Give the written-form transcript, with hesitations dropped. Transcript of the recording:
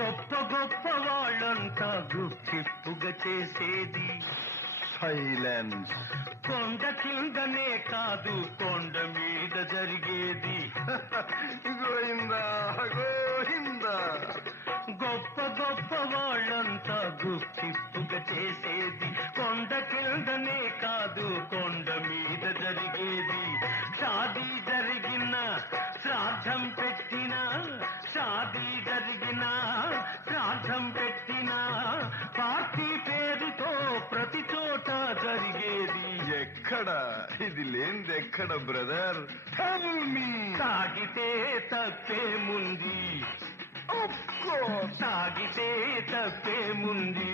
గొప్ప గొప్ప వాళ్ళంతా గుప్పిప్పుగా చేసేది సైలెన్స్. కొండ కిందనే కాదు కొండ మీద జరిగేది. గోయిందా గోయిందా. గొప్ప గొప్ప వాళ్ళంతా గుప్పిప్పుగా చేసేది కొండ కిందనే కాదు కొండ మీద జరిగేది. షాదీ జరిగిన శ్రాద్ధం పెట్టిన, షాదీ జరిగిన శ్రాద్ధం పెట్టిన, పార్టీ పేరుతో ప్రతి చోట జరిగేది. ఎక్కడ ఇది లేనిది ఎక్కడ బ్రదర్? Tell me. తాగితే తప్పేముంది, తాగితే తప్పేముంది.